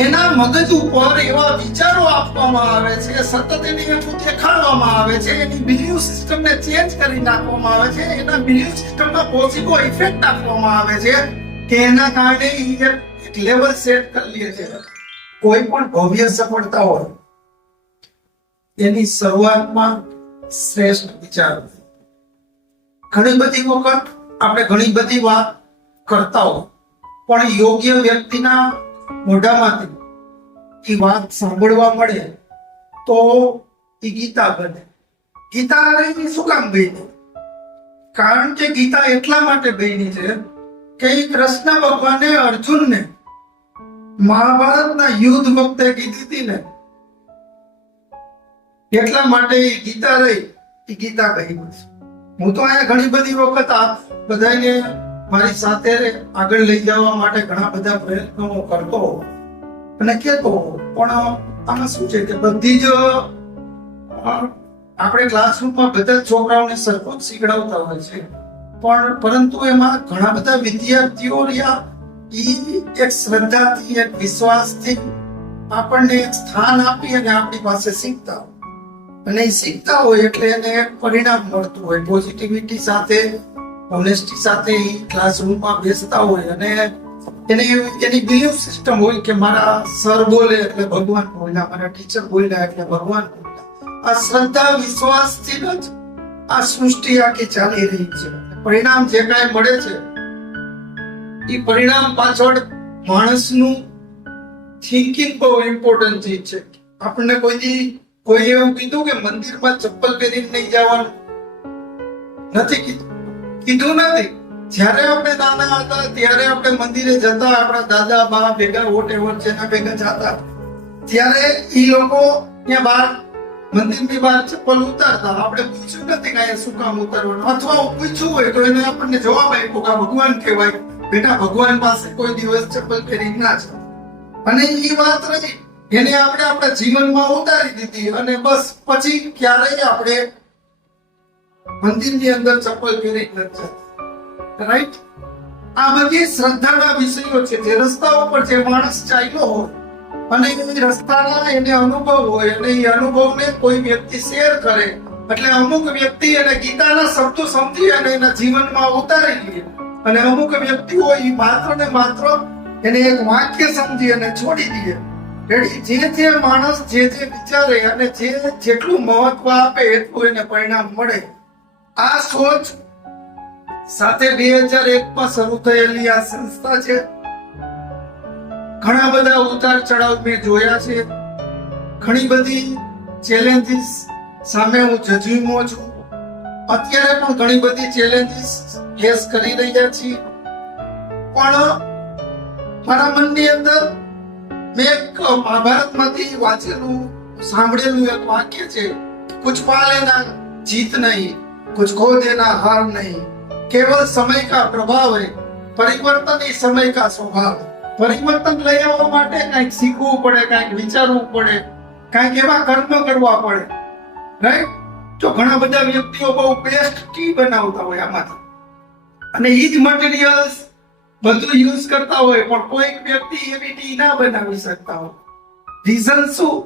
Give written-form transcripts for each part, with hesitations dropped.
એના મગજ ઉપર એવા વિચારો આપવામાં આવે છે, સતત એની વસ્તુ દેખાડવામાં આવે છે, એની બિલીફ સિસ્ટમને ચેન્જ કરી નાખવામાં આવે છે, એના બિલીફ સિસ્ટમમાં પોઝિટિવ ઇફેક્ટ આપવામાં આવે છે કે એના કારણે એક લેવલ સેટ કરી લે છે. કોઈ પણ ભવ્ય સફળતા હોય એની શરૂઆતમાં શ્રેષ્ઠ વિચારો. ઘણી બધી વખત આપણે ઘણી બધી વાત કરતા હોય પણ યોગ્ય વ્યક્તિના મોઢામાંથી એ વાત સાંભળવા મળે તો એ ગીતા બને. ગીતા શું કામ બની? કારણ કે ગીતા એટલા માટે બની છે કે કૃષ્ણ ભગવાને અર્જુનને મહાભારતના યુદ્ધ વખતે કીધી હતી ને, એટલા માટે એ ગીતા રહી, એ ગીતા કહી છે. હું તો અહીંયા ઘણી બધી વખત આ બધાને મારી સાથે આગળ લઈ જવા માટે ઘણા બધા પ્રયત્નો કરતો અને કહેતો, પણ આમાં શું છે કે બધી જ આપણે ક્લાસરૂમમાં બધા છોકરાઓને સરખું શીખડાવતા હોય છે, પરંતુ એમાં ઘણા બધા વિદ્યાર્થીઓ એક શ્રદ્ધાથી, એક વિશ્વાસથી આપણને એક સ્થાન આપી અને આપણી પાસે શીખતા હોય, અને એ શીખતા હોય એટલે એને પરિણામ મળતું હોય. પોઝિટિવિટી સાથે, ઓનેસ્ટી સાથે એ ક્લાસરૂમમાં બેસતા હોય અને એને એની બિલીફ સિસ્ટમ હોય કે મારા સર બોલે એટલે ભગવાન બોલ્યા, મારા ટીચર બોલ્યા એટલે ભગવાન બોલ્યા. આ શ્રદ્ધા વિશ્વાસથી જ આ સૃષ્ટિ આખી ચાલી રહી છે. પરિણામ જે કાંઈ મળે છે એ પરિણામ પાછળ માણસનું થિંકિંગ બહુ ઇમ્પોર્ટન્ટ ચીજ છે. આપણને કોઈ એવું કીધું કે મંદિરમાં ચપ્પલ પહેરીને નહીં જવાનું? નથી કીધું નથી. જ્યારે આપણે નાના હતા ત્યારે આપણે મંદિરે જતા, આપણા દાદા બા ભેગા વોટેવર જેના ભેગા જતા, ત્યારે એ લોકો ત્યાં બહાર મંદિરની બહાર ચપ્પલ ઉતારતા. આપણે પૂછ્યું નથી કે અહીંયા શું કામ ઉતારવાનું, અથવા પૂછ્યું હોય તો એને આપણને જવાબ આપ્યો કે ભગવાન કહેવાય, બેટા ભગવાન પાસે કોઈ દિવસ ચપ્પલ પહેરી ના જાય. અને એ વાત રહી, એને આપણે આપણા જીવનમાં ઉતારી દીધી અને બસ પછી ક્યારેય આપણે મંદિરની અંદર ચપ્પલ પહેરી નથી જતા. રાઈટ? આ બધી શ્રદ્ધાના વિષયો છે. જે રસ્તા ઉપર જે માણસ ચાલ્યો હોય અને એ રસ્તાના એને અનુભવ હોય અને એ અનુભવને કોઈ વ્યક્તિ શેર કરે એટલે અમુક વ્યક્તિ એને ગીતાના શબ્દો સમજી અને એના જીવનમાં ઉતારી લે, અને અમુક વ્યક્તિ હોય એ માત્ર ને માત્ર એને એક વાક્ય સમજી અને છોડી દે. જે માણસ જે વિચારે અને જેટલું મહત્વ આપે એટલું એને પરિણામ મળે. આ સોચ સાથે 2001માં શરૂ થયેલી આ સંસ્થા છે. ઘણા બધા ઉતાર ચઢાવ મેં જોયા છે, ઘણી બધી ચેલેન્જીસ સામે હું જજુમો છું. અત્યારે પણ ઘણી બધી ચેલેન્જીસ ફેસ કરી રહ્યા છીએ, પણ મારા મનની અંદર મેં એક મહાભારતમાંથી વાંચેલું સાંભળેલું એક વાક્ય છે, કુછ પા લેના જીત નહીં, कुछ खो देना हार नहीं, केवल समय का प्रभाव है, परिवर्तन ही समय का स्वभाव है. પરિવર્તન લઈ આવવા માટે કંઈક શીખવું પડે, કંઈક વિચારવું પડે, કંઈક એવા કર્મ કરવા પડે. રાઈટ? તો ઘણા બધા વ્યક્તિઓ બહુ બેસ્ટ ટી બનાવતા હોય આમાંથી, અને એ જ મટીરિયલ્સ બધું યુઝ કરતા હોય, પણ કોઈ વ્યક્તિ એવી ટી ના બનાવી શકતા હોય. રીઝન શું?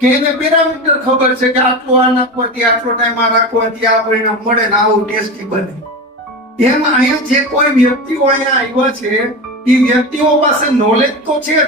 કે એને પેરામીટર ખબર છે કે આટલું આ નાખવાથી, આટલો ટાઈમ આ રાખવાથી આ પરિણામ મળે ને આવું ટેસ્ટી બને. એમ અહીંયા જે કોઈ વ્યક્તિઓ અહીંયા આવ્યા છે એ વ્યક્તિઓ પાસે નોલેજ તો છે,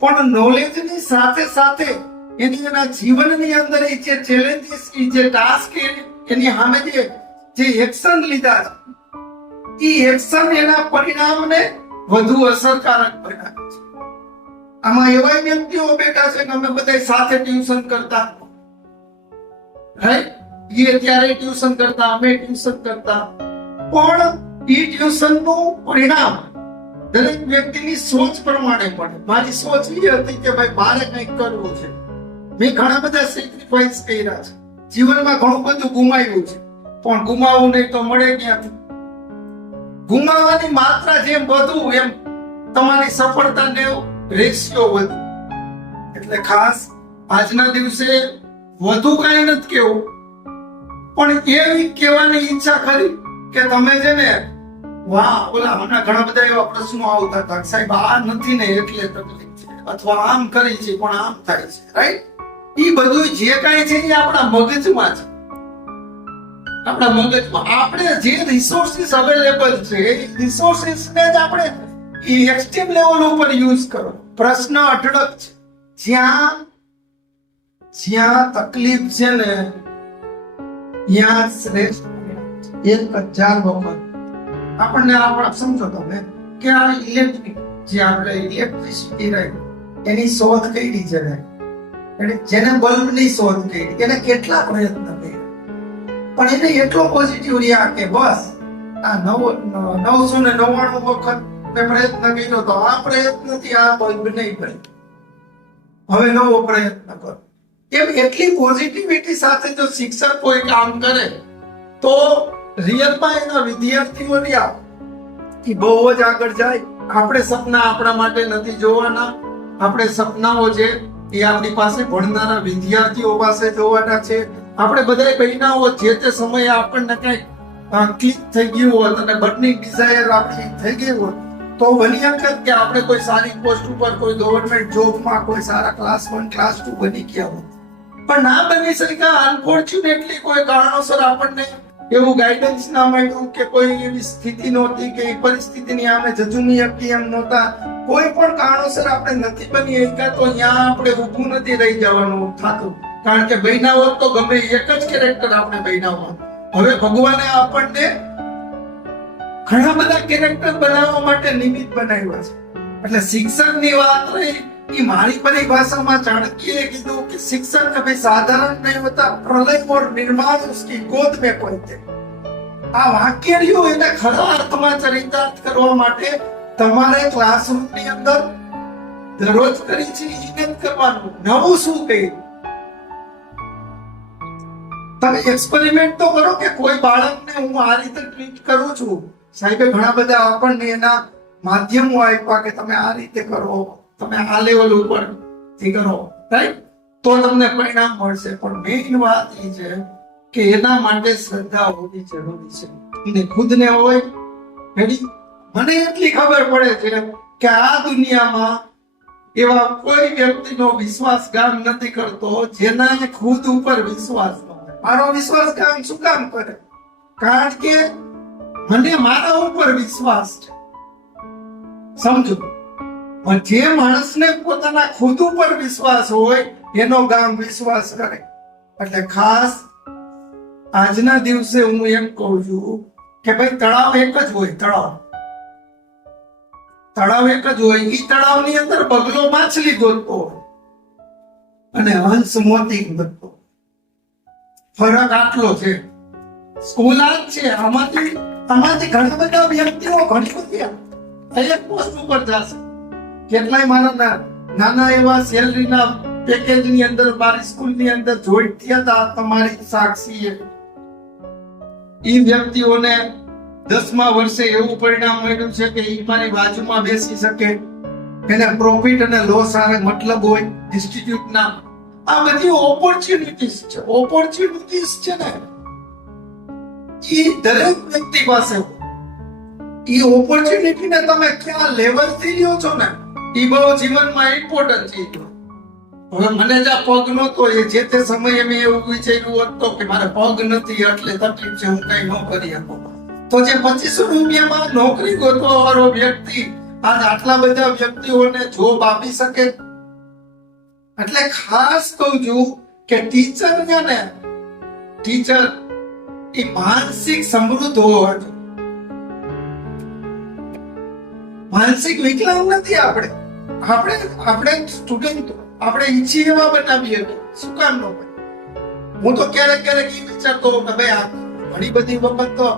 પણ નોલેજની સાથે સાથે એના જીવનની અંદર જે ચેલેન્જીસ, જે ટાસ્ક, એની સામે જે એક્શન લીધા છે એ એક્શન એના પરિણામને વધુ અસરકારક બનાવે છે. આમાં એવા વ્યક્તિઓ બેઠા છે કે અમે બધા સાથે ટ્યુશન કરતા, રાઈટ? એ ત્યારે ટ્યુશન કરતા, અમે ટ્યુશન કરતા, પણ એ ટ્યુશનનું પરિણામ દરેક વ્યક્તિની સોચ પ્રમાણે પડે. મારી સોચ એ હતી કે ભાઈ મારે કંઈક કરવું છે. મેં ઘણા બધા સેક્રિફાઈસ કર્યા છે, જીવનમાં ઘણું બધું ગુમાવ્યું છે, પણ ગુમાવવું નહીં તો મળે ક્યાંથી? ગુમાવવાની માત્રા જેમ વધુ એમ તમારી સફળતાને રેશિયો વધુ. એટલે ખાસ આજના દિવસે વધુ કઈ નથી કેવું, પણ એવી કહેવાની ઈચ્છા ખરી કે તમે છે ને, વાહ, ઓલા હમણાં ઘણા બધા એવા પ્રશ્નો આવતા હતા, સાહેબ આ નથી ને એટલે તકલીફ છે, અથવા આમ કરી છે પણ આમ થાય છે, રાઈટ? એ બધું જે કાંઈ છે એ આપણા મગજમાં છે. આપણા મગજમાં આપણે જે રિસોર્સિસ અવેલેબલ છે એ રિસોર્સિસને જ આપણે એક્સ્ટ્રીમ લેવલ ઉપર યુઝ કરો. પ્રશ્ન અઢળક છે. જ્યાં તકલીફ છે ને ત્યાં શ્રેષ્ઠ 1000 વખત આપણને આપણે સમજો તમે કે આ ઇલેક્ટ્રિક જે આપણે ઇલેક્ટ્રિસિટી રહી એની શોધ કરી છે ને, જેને બલ્બની શોધ કરી એને કેટલા પ્રયત્ન કર્યા, પણ એને એટલો પોઝિટિવ રહ્યા કે બસ આ 999 વખત મેં પ્રયત્ન કર્યો તો આ પ્રયત્નથી આ બલ્બ નહીં બને, હવે નવો પ્રયત્ન કરો. એમ એટલી પોઝિટિવિટી સાથે જો શિક્ષક કોઈ કામ કરે તો રિયલમાં એના વિદ્યાર્થીઓની એ બહુ જ આગળ જાય. આપણે સપના આપણા માટે નથી જોવાના, આપણે સપનાઓ છે એ આપણી પાસે ભણનારા વિદ્યાર્થીઓ પાસે જોવાના છે. આપણે બધા બહેનાઓ જે તે સમયે આપણને કઈ ક્લિક થઈ ગયું હોત અને બર્નિંગ ડિઝાયર આપણી થઈ ગઈ હોત તો બની શકે કે આપણે કોઈ સારી પોસ્ટ ઉપર, કોઈ ગવર્મેન્ટ જોબમાં, કોઈ સારા ક્લાસ 1 ક્લાસ 2 બની ગયા હોત, પણ ના બની શક્યા. અનફોર્ચ્યુનેટલી કોઈ કારણોસર આપણને એવું ગાઈડન્સ ના મળ્યું કે કોઈ એવી સ્થિતિ નહોતી કે પરિસ્થિતિની સામે ઝઝુમી શકીએ એમ નહોતા, કોઈ પણ કારણોસર આપણે નથી બની શક્યા તો અહીંયા આપણે ઊભું નથી રહી જવાનું થતું, કારણ કે બન્યા હોત તો ગમે એક જ કેરેક્ટર આપણે બન્યા હોત. હવે ભગવાને આપણને ઘણા બધા કેરેક્ટર બનાવવા માટે નિમિત્ત બનાવ્યા છે. એટલે શિક્ષકની વાત રહી એ મારી પરિભાષામાં ચાણક્યએ કીધું કે शिक्षक कभी साधारण नहीं होता, प्रलय और निर्माण उसकी गोद में पड़ते. આ વાક્ય રહ્યું એને ખરા અર્થમાં ચરિતાર્થ કરવા માટે તમારે ક્લાસરૂમની અંદર દરરોજ કરી છે એને જ કરવાનું. નવું શું કહ્યું તમે એક્સપેરિમેન્ટ તો કરો કે કોઈ બાળકને હું આ રીતે ટ્રીટ કરું છું. સાહેબે ઘણા બધા આપણને એના માધ્યમો આપ્યા કે તમે આ રીતે કરો, તમે આ લેવલ ઉપર કરો, રાઈટ? તો તમને પરિણામ મળશે. પણ મેઇન વાત એ છે કે એના માટે શ્રદ્ધા હોવી જરૂરી છે. અને ખુદને હોય મને એટલી ખબર પડે છે કે આ દુનિયામાં એવા કોઈ વ્યક્તિનો વિશ્વાસઘાત નથી કરતો જેના ખુદ ઉપર વિશ્વાસ ન હોય. મારો વિશ્વાસઘાત શું કામ કરે? કારણ કે મને મારા ઉપર વિશ્વાસ છે. સમજો, જે માણસને પોતાના ખુદ ઉપર વિશ્વાસ હોય એનો ગામ વિશ્વાસ કરે. એટલે ખાસ આજના દિવસે હું એમ કહું છું કે ભાઈ તળાવ એક જ હોય, તળાવ એક જ હોય. ઈ તળાવની અંદર બગલો માછલી ગોતતો અને હંસ મોતી ગોતતો. ફરક આટલો છે. સ્કૂલ આ જ છે. આમાંથી ઘણા બધા વ્યક્તિઓ ઘણી બધી એક પોસ્ટ ઉપર જશે. કેટલાય મારા નાના એવા સેલરીના પેકેજની અંદર મારી સ્કૂલની અંદર જોઈન્ટ થયા હતા. તમારી સાક્ષી એ વ્યક્તિઓને 10મા વર્ષે એવું પરિણામ મળ્યું છે કે એ મારી બાજુમાં બેસી શકે, એને પ્રોફિટ અને લોસ આને મતલબ હોય ઇન્સ્ટિટ્યૂટના. આ બધી ઓપોર્ચ્યુનિટીઝ છે ને એ દરેક વ્યક્તિ પાસે હોય. એ ઓપોર્ચ્યુનિટીને તમે ક્યાં લેવલથી લ્યો છો ને એ બહુ જીવનમાં ઇમ્પોર્ટન્ટ છે. હવે મને જ આ પગ નહોતો એ જે તે સમયે મેં એવું વિચાર્યું હતું કે મારે પગ નથી એટલે તકલીફ છે, હું કઈ ન કરી શકું. તો જે 2500 રૂપિયામાં નોકરી ગોતવા વાળો વ્યક્તિ આજ આટલા બધા વ્યક્તિઓને જોબ આપી શકે. એટલે ખાસ કહું છું કે ટીચર એ માનસિક સમૃદ્ધ હોવો જોઈએ. માનસિક વિકલાંગ નથી. આપણે સ્ટુડન્ટ આપણે ઈચ્છીએ એવા બનાવીએ. શું કામ ન બને? હું તો ક્યારેક એ વિચારતો કે ભાઈ આ ઘણી બધી વખત તો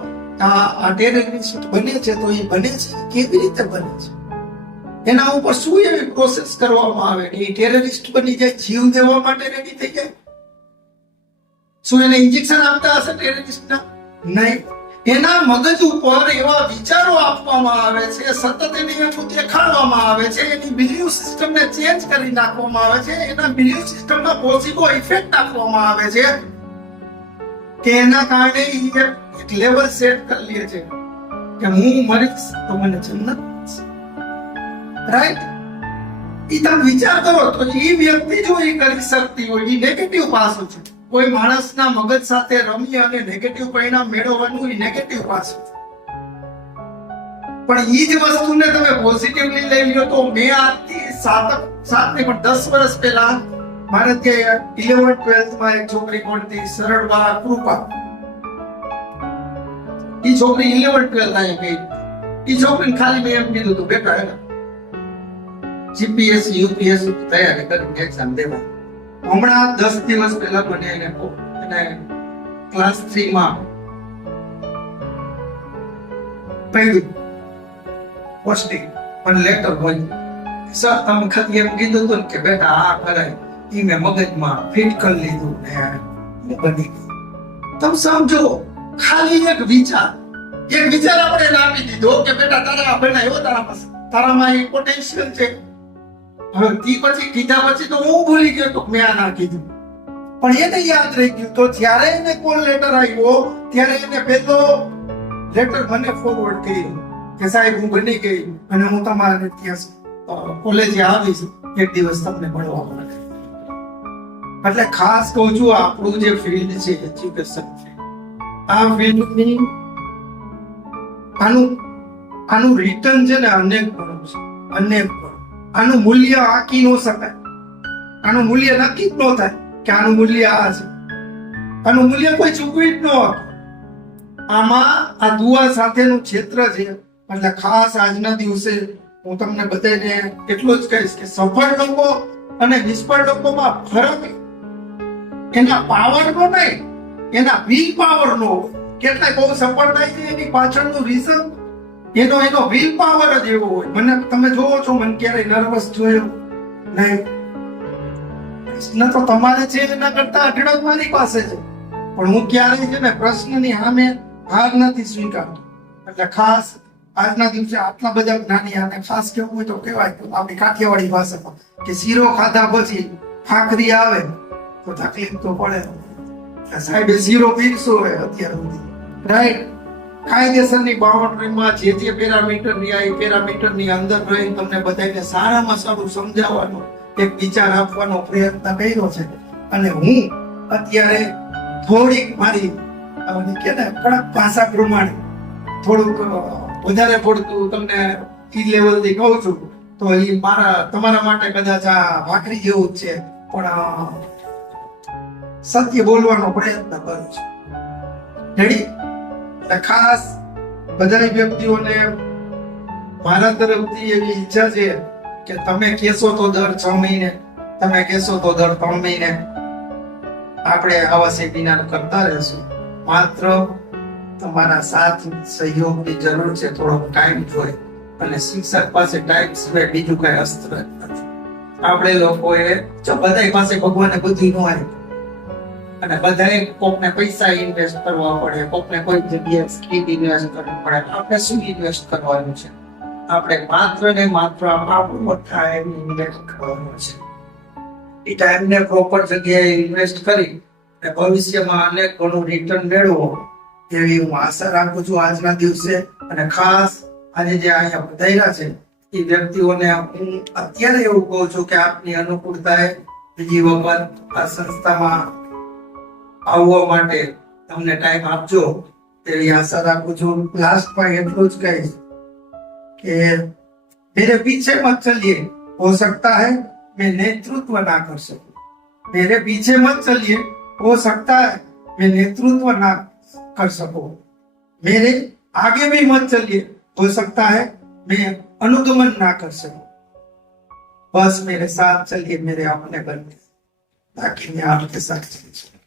આ ટેરરિસ્ટ બને છે તો એ બને છે કેવી રીતે બને છે, એના ઉપર શું એવી પ્રોસેસ કરવામાં આવે કે એ ટેરરિસ્ટ બની જાય, જીવ દેવા માટે રેડી થઈ જાય? શું એને ઇન્જેક્શન આપતા હશે ટેરરિસ્ટના? નહીં. એના મગજ ઉપર એવા વિચારો આપવામાં આવે છે, સતત એને એવું દેખાડવામાં આવે છે, એની બિલીવ સિસ્ટમને ચેન્જ કરી નાખવામાં આવે છે, એના બિલીવ સિસ્ટમમાં પોઝિટિવ ઇફેક્ટ આપવામાં આવે છે કે એના કારણે એક લેવલ સેટ કરી લે છે કે હું મરીશ તો મને જન્નત, રાઈટ? એ તમે વિચાર કરો તો એ વ્યક્તિ જો એ કરી શકતી હોય, એ નેગેટિવ પાસું છે. કોઈ માણસના મગજ સાથે રમી અને નેગેટિવ પરિણામ મેળવવાનું એ નેગેટિવ પાસું છે. પણ એ જ વસ્તુને તમે પોઝિટિવલી લઈ લો તો મેં આજથી 10 વર્ષ પહેલા મારે ત્યાં 11th 12th માં એક છોકરી ભણતી, સરળબા કૃપા. એ છોકરી 11th 12th અહીંયા ગઈ. એ છોકરીને ખાલી મેં એમ કીધું હતું, બેટા જીપીએસસી યુપીએસસી તૈયારી કરીને એક્ઝામ દેવા. હમણાં 10 દિવસ પહેલા મને એને ક્લાસ 3 માં પડ્યું પોસ્ટિંગ, મને લેટર મળ્યું. સર તમે ખાલી એમ કીધું હતું કે બેટા આ કરાય, એ મેં મગજમાં ફિટ કરી લીધું ને બની ગયું. તમે સમજો, ખાલી એક વિચાર આપણે એને આપી દીધો કે બેટા તારે આ બનાવ્યો, તારામાં એ પોટેન્શિયલ છે. હવે તી પછી કીધા પછી તો હું ભૂલી ગયો તો મેં આ ના કીધું, પણ એને યાદ રહી ગયું. તો જ્યારે એને કોલ લેટર આવ્યો ત્યારે એને પહેલો લેટર મને ફોરવર્ડ કર્યું કે સાહેબ હું બની ગઈ અને હું તમારે ત્યાં કોલેજે આવીશ એક દિવસ તમને મળવા માટે. એટલે ખાસ કહું છું, આપણું જે ફિલ્ડ છે એજ્યુકેશન છે, આ ફિલ્ડની આનું રિટર્ન છે ને અનેક ગણું છે, અનેક ગણું. આનું મૂલ્ય આંકી ન શકાય. આનું મૂલ્ય નક્કી જ ન થાય કે આનું મૂલ્ય આ છે. આનું મૂલ્ય કોઈ ચૂકવી જ ન હોય. આમાં આ દુઆ સાથેનું ક્ષેત્ર છે. એટલે ખાસ આજના દિવસે હું તમને બધાને એટલું જ કહીશ કે સફળ લોકો અને નિષ્ફળ લોકોમાં ફરક એના પાવરનો નહીં, એના વિલ પાવરનો. કેટલાય બહુ સફળ થાય છે એની પાછળનું રીઝન એનો વિલ પાવર જ એવો હોય. મને તમે જોવો છો, મને ક્યારેય નર્વસ જોયો નહીં. પ્રશ્ન તો તમારે છે એના કરતા અઢળક મારી પાસે છે, પણ હું ક્યારેય છે ને પ્રશ્નની સામે હાર નથી સ્વીકારતો. એટલે ખાસ આજના દિવસે આટલા બધા જ્ઞાની, અને ખાસ કેવું હોય તો કહેવાય આપણી કાઠિયાવાડી ભાષામાં કે શીરો ખાધા પછી ફાકરી આવે તો તકલીફ તો પડે. સાહેબે શીરો પીરસો હોય અત્યાર સુધી, રાઈટ? કાયદેસરની બાઉન્ડ્રીમાં જે પેરામીટરની આ પેરામીટરની અંદર રહીને તમને બધાને સારામાં સારું સમજાવવાનો એક વિચાર આપવાનો પ્રયત્ન કર્યો છે. અને હું અત્યારે થોડીક મારી કે ને કડક ભાષા પ્રમાણે થોડુંક વધારે પડતું તમને ઈ લેવલથી કહું છું, તો એ તમારા માટે કદાચ આ ભાખરી જેવું જ છે, પણ સત્ય બોલવાનો પ્રયત્ન કરું છું. રેડી? ખાસ બધા વ્યક્તિઓને મારા તરફથી એવી ઈચ્છા છે કે તમે કહેશો તો દર 6 મહિને, તમે કહેશો તો દર 3 મહિને આપણે આવા સેમિનાર કરતા રહેશું. માત્ર તમારા સાથ સહયોગની જરૂર છે, થોડો ટાઈમ જોઈએ. અને શિક્ષક પાસે ટાઈમ સિવાય બીજું કઈ અસ્ત્ર નથી. આપણે લોકોએ બધા પાસે ભગવાને બધું ન આવ્યું, અને બધાએ કોકને પૈસા ઇન્વેસ્ટ કરવા પડે, કોકને કોઈ જગ્યાએ સ્કીલ ઇન્વેસ્ટ કરવી પડે. આપણે શું ઇન્વેસ્ટ કરવાનું છે? આપણે માત્ર ને માત્ર આપણો ટાઈમ ઇન્વેસ્ટ કરવાનો છે. એ ટાઈમને પ્રોપર જગ્યાએ ઇન્વેસ્ટ કરી અને ભવિષ્યમાં અનેક ઘણું રિટર્ન મેળવો એવી હું આશા રાખું છું આજના દિવસે. અને ખાસ આજે જે અહીંયા પધાર્યા છે એ વ્યક્તિઓને હું અત્યારે એવું કહું છું કે આપની અનુકૂળતાએ બીજી વખત આ સંસ્થામાં આવવા માટે તમને ટાઈમ આપજો એવી આશા રાખું છું. લાસ્ટમાં એટલું જ કહીશ કે मेरे पीछे मत चलिए, हो सकता है मैं नेतृत्व ना कर सकूं. मेरे पीछे मत चलिए, हो सकता है मैं नेतृत्व ना कर सकूं. मेरे आगे भी मत चलिए, हो सकता है मैं अनुगमन ना कर सकूं. बस मेरे साथ चलिए, मेरे अपने बनके, ताकि मैं आपके साथ चल सकूं.